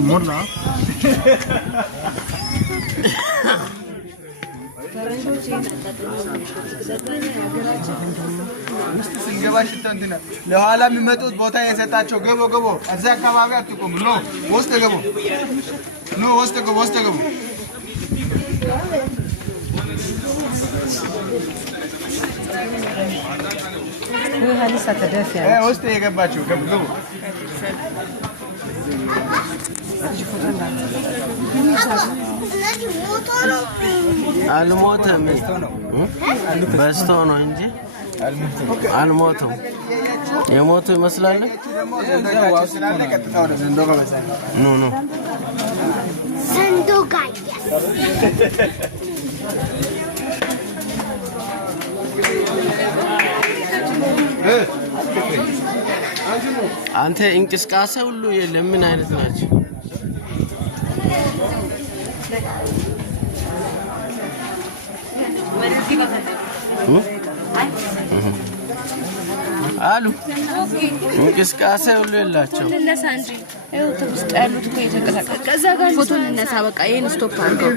몰라. ስንገባሽ እንትና ለኋላ የሚመጡት ቦታ የሰጣቸው ገቦ እዛ አካባቢ አትቆም ነው ወስተ ገቦ ነው ወስተ ገቦ هلسه تدافع ወስተ የገባቸው ገቦ አልሞተም በስቶ ነው እንጂ አልሞተም የሞቱ ይመስላል ኑ ሰንዶጋያ አንተ እንቅስቃሴ ሁሉ የለም ምን አይነት ናቸው አሉ እንቅስቃሴ ሁሉ የላቸው ለሳንጂ አይው ተውስጥ ያሉት እኮ የተንቀሳቀሰ ከዛ ጋር ፎቶ እንነሳ በቃ ይሄን ስቶፕ አድርገው